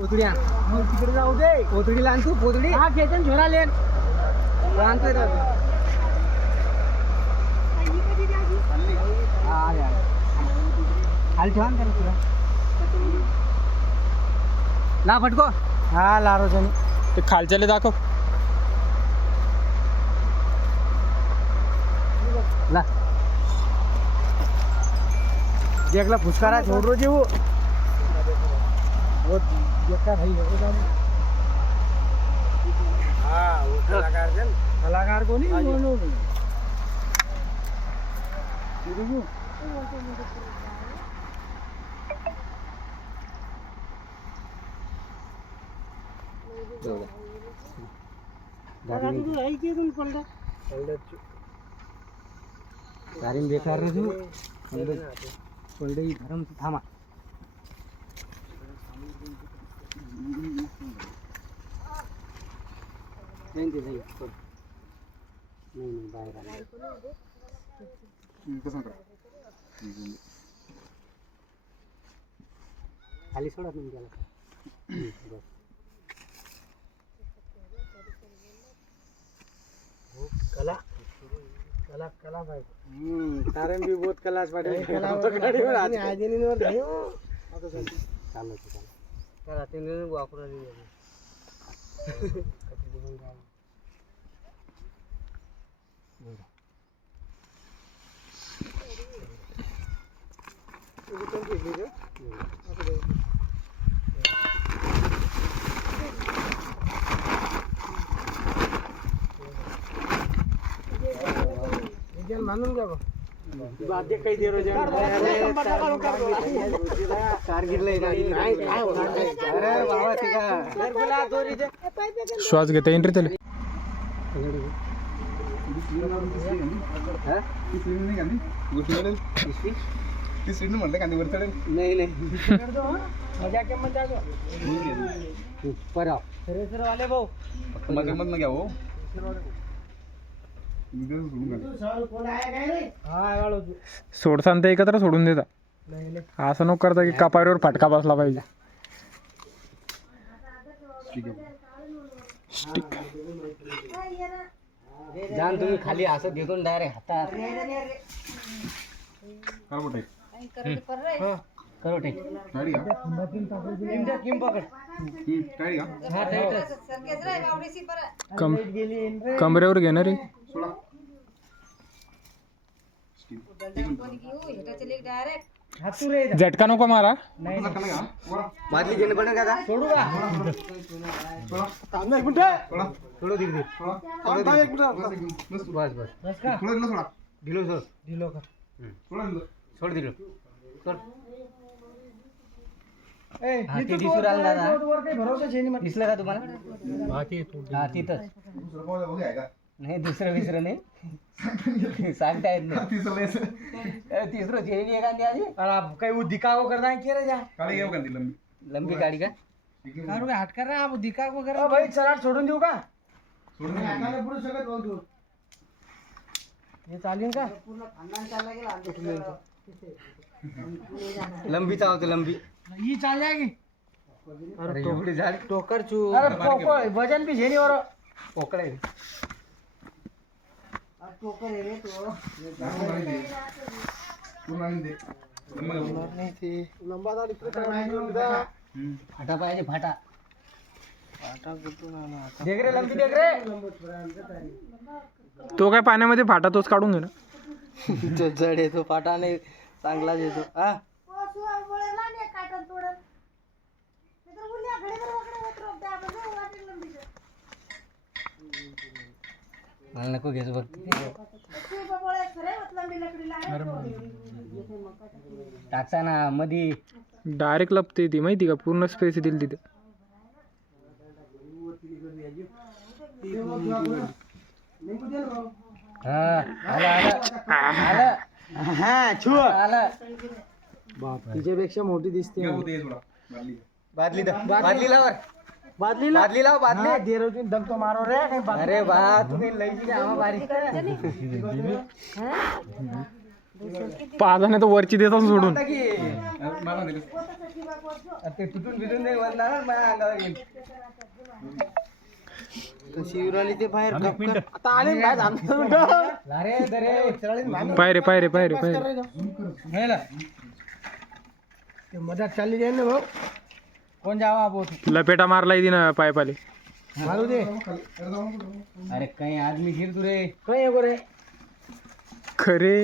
पोतडी आण. मग तिकडे जाऊ दे. पोतडीला आण तू पोतडी. हा घेते झोरा लेन. आणतोय तो. हा, आले, आले. खाली ठेवा ना त्याला तुला ला फटको. हा लारोजन ते खालच्याला दाखव. ला. देखला फुसकारा छोड़ रो भाई हो हाँ वो कलाकार जन। कलाकार को नहीं वो लोग गाडी बेकार रे तू पडले धरम तू थांबा जाईन ते जाईन सोड. नाही नाही बाहेर आला. खाली सोडा तुम्ही त्याला बस. कला कला कला भाई तारण भी बहुत कलास वाटे कला आज आज नहीं त्या रात्री वापरा मानून घ्या बाध्य काही दे रोज कारगिरला अरे बाबा ते का? श्वास घेता येईन रे त्याला नाही नाही. मजा के मजा वाले भाऊ हा. सोडसान ते एकत्र सोडून देता. नाही नाही असं नको करता की कपारीवर फटका बसला पाहिजे. स्टिक जाण तुम्ही खाली असं घेऊन डायरेक्ट हातात. हा कमरेवर घेणार रे रे झटका नको मारा. बादली घेणं पडेल का आता? सोडू का? थांब ना एक मिनिट. थोडं दीड दे थांब थांब एक मिनिट. बस बस बस का? दिलो सोड. दिलो का? सोड दिलो. सोड. ए ते इथं दिसू वर- राहिलं दादा. दिसलं का तुम्हाला? हा तिथंच. नाही दुसरं विसरं नाही. सांगता येत नाही. अरे, तिसरं चेनी एखादी आधी अरे आप काही वो दिखाओ करना है क्या रे जा लंबी? गाडी का? कारू काय हट कर रहा आप दिखाओ कर भाई चलाट सोडून देऊ का? हे चालेल का? लंबी चावते लंबी ही चाल जाएगी अरे एवढी झाली. टोकर चू. अरे पोको वजन भी झेनी और पोकळ आहे. लंबा दाल इकडे काय फाटा पाहिजे फाटा देख रे लंबी देख तो काय पाण्यामध्ये फाटा तोच काढून घे ना. जड येतो फाटा नाही चांगलाच येतो हा? मला नको घेतो फक्त टाकसा ना मधी. डायरेक्ट लपते ती माहिती का? पूर्ण स्पेस दिली तिथे. हा हा तिच्यापेक्षा मोठी दिसते. बादली बादली. लावर. बादली बादली लाव बादली. हा, दे रही दम तो मारो रे. काही बादली अरे बा तुम्ही लई दिली आम्हा बारी पाच आणि तर वरची देतात सोडून. आता की ते तुटून बिटून नाही वरणार ना माझ्या अंगावर येईल. शिवराली ते बाहेर आता आले अरे दरे पायरे पायरे पायरे पायरे मदत चालली जाईल ना भाऊ. कोण जावा लपेटा मारला ना पायपाले. मारू दे. अरे काही आदमी गिर तू रे. काय आहे रे खरे.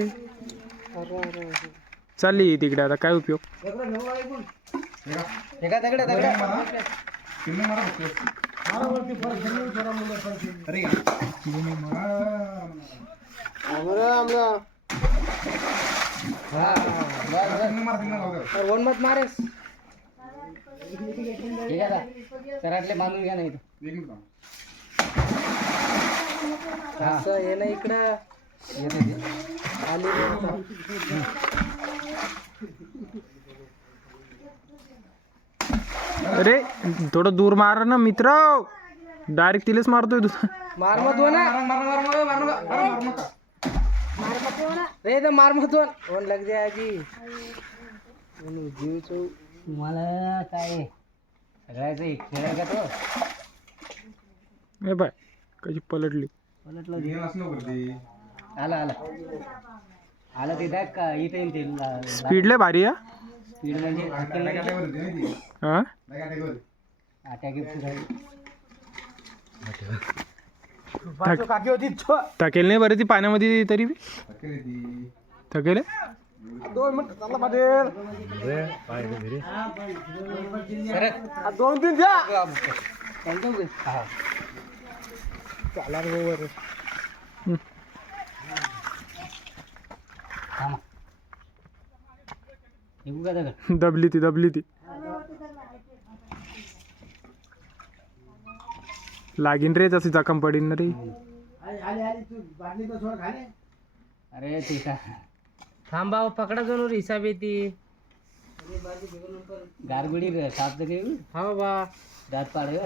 चालली तिकडे आता काय उपयोग? एका दगड दगड. वन मत मारेस. ठीक आहे सराटले बांधून घ्या नाही हा. असं ये ना इकडं. येते. आली. अरे थोडं दूर मार ना मित्र. डायरेक्ट तिलेच मारतोय तू. मार मत हो ना. रे तर मार मत वन लग जाए आजी जीव चौ तुम्हाला काय सगळ्याचं एक खेळ आहे का तो? ए बाय कशी पलटली. पलटलं आला आला. आला ते दाख का इथे येईन ते स्पीड लय भारी आहे. स्पीड म्हणजे. हा अटॅक होती छो. थकेल नाही बरं ती पाण्यामध्ये तरी बी? थकेल आहे? दोन मिनिट पाटील. दोन तीन द्या. चाला रे दबली ती दबली ती. लागीन रे तशी जखम पडीन रे. आली आली तू बाटली तर सोड खाली अरे ते का? थांबा पकडा जणू हिसाब येते. गारगुडी रे साप जगे हा बाबा दात पाडे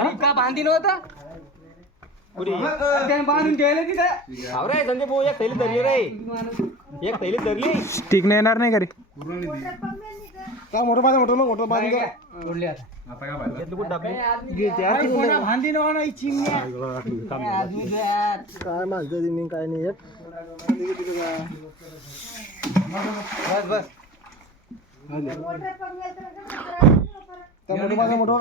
एक का बांधी नव्हता त्याने बांधून ठेवलं तिथे. रे संजय भाऊ एक थैली धरली रे. एक थैली धरली. स्टिक नाही येणार नाही का रे का मोठं पाहिजे मोठं मोठं भांडी नवा नाही अजून द्या. काय माझं दिनी काय नाही येत बस बस. मोठं पाहिजे मोठं.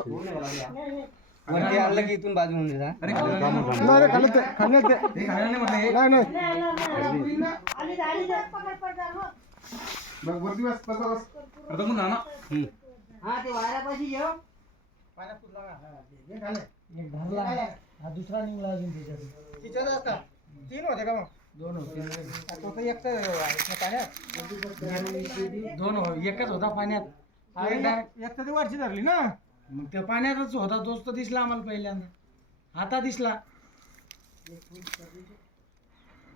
वरती आणलं की इथून बाजू होऊन देता नाही खाल्लं ते खाल्लं ते नाही नाही. हम्म. दुसरा निघला अजून त्याच्यात तीन होते का मग दोन होते तो तर एक तर पाण्यात दोन हो एकच होता पाण्यात एक तर ती वरची धरली ना। मग त्या पाण्यातच होता तोच तर दिसला आम्हाला पहिल्यांदा आता दिसला।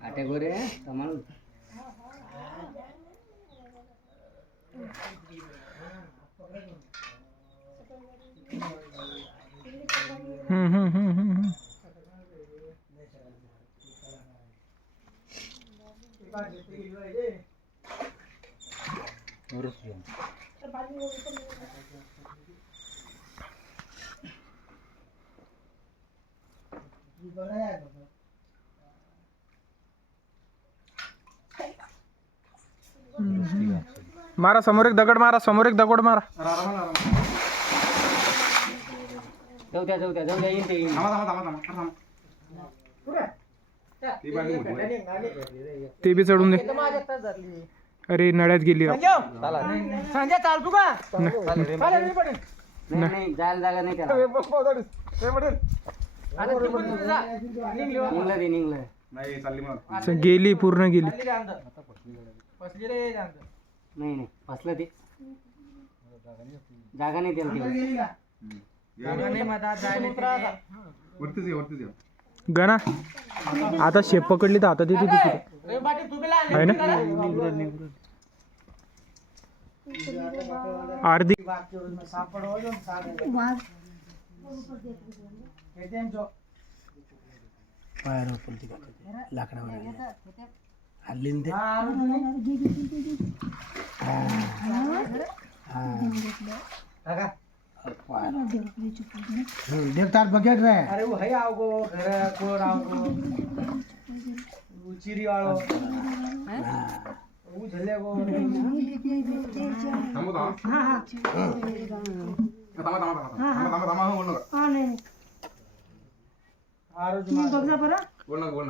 आट्या गोरे कमाल। Mm-hmm. मारा समोर एक दगड मारा समोर एक दगड मारा. जाऊ द्या जाऊ द्या जाऊ द्या येईन ते येईन. ते बी चढून दे. अरे नळ्यात गेली राव. संजय चालतो का? नाही नाही जायला जागा नाही त्याला. निघलं ते निघलं. च- गेली पूर्ण गेली. नाही नाही. फसलं ते. जागा नाही त्याला तिकडे. गणा. आता शेप पकडली तर आता देते तिथे आहे ना? अर्धी न ते देखतात बकेट रे अरे वो है आओगो घर कोर आओगो उचिरी वाळो ऊ गो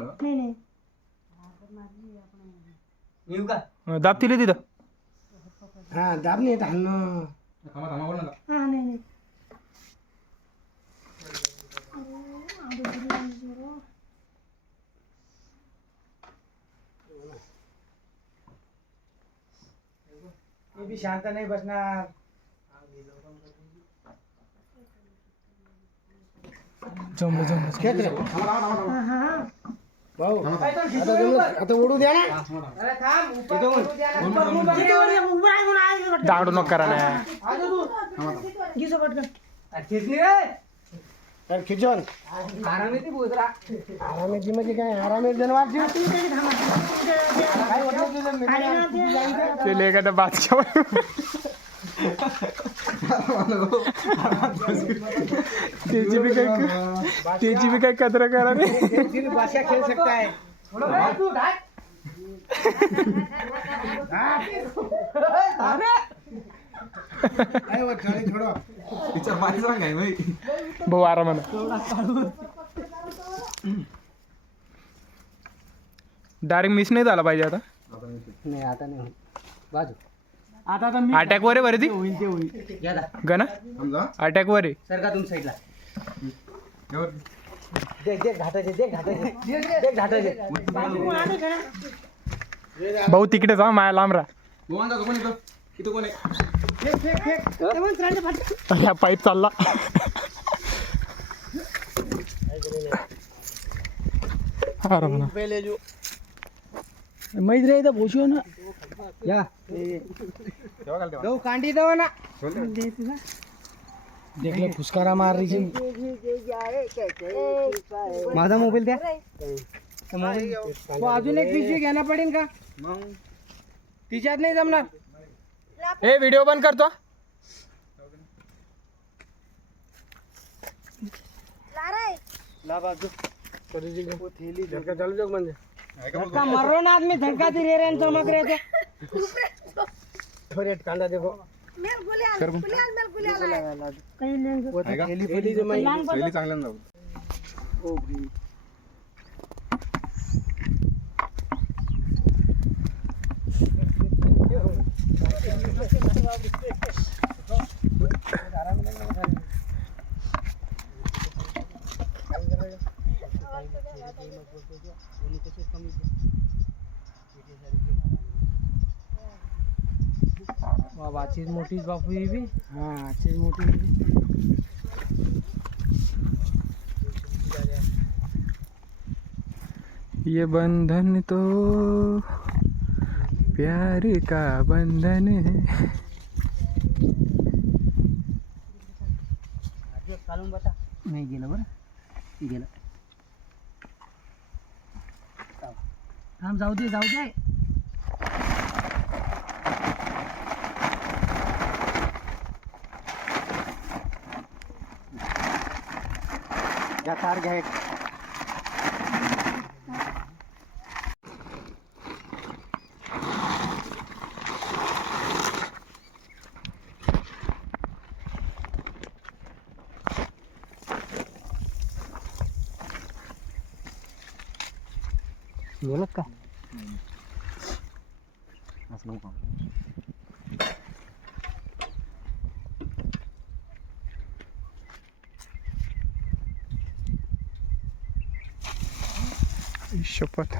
येऊ का? दाब तिले तिथं. हा दाब नाही येत हल्लं मी बी शांत नाही बसणार. जमलं जमलं खेच रे द्या उडू द्या ना. दागडू नको करा ना. अरे बोजरा आरामेची म्हणजे काय? आरामेर जनावरची काय होतं तुझं? मित्र? ते एखादा बादशाह त्याची बी काय त्याची बी काय कचरा करा रे भाषा खेळ सकता भाऊ आरामानं डायरेक्ट मिस नाही झाला पाहिजे आता. नाही आता नाही बाजू. आता आता मी अटॅक वर आहे बरं ती होईल ते होईल. घ्या दा. गणा अटॅक वर आहे. सर का तुम साईडला देख देख घाटाचे देख घाटाचे. देख घाटाचे. भाऊ तिकडेच हा माया लांब राहा. ह्या पाईप चालला. पहिले जो मैत्री आहे इथं भोशो ना. या. कांडी दो ना देखलं फुसकारा मार रही माझा मोबाईल द्या. तो अजून एक पिशवी घ्यायला पडेल का? तिच्यात नाही जमणार. ए व्हिडिओ बंद करतो. ला बाजू. थैली झटका चालू जाऊ म्हणजे. धक्का मारो ना आदमी धक्का दे रे रे चमक रहे थे रेट कांदा देखो वो तो थैली फैली जो मैं चीज़ चीज़ ये बंधन तो प्यार का बंधन है। बता नाही गेलं बरं गेलं। थांब जाऊ दे जाऊ दे. घ्या तार घ्या एक. गेलं का असं नको शपथ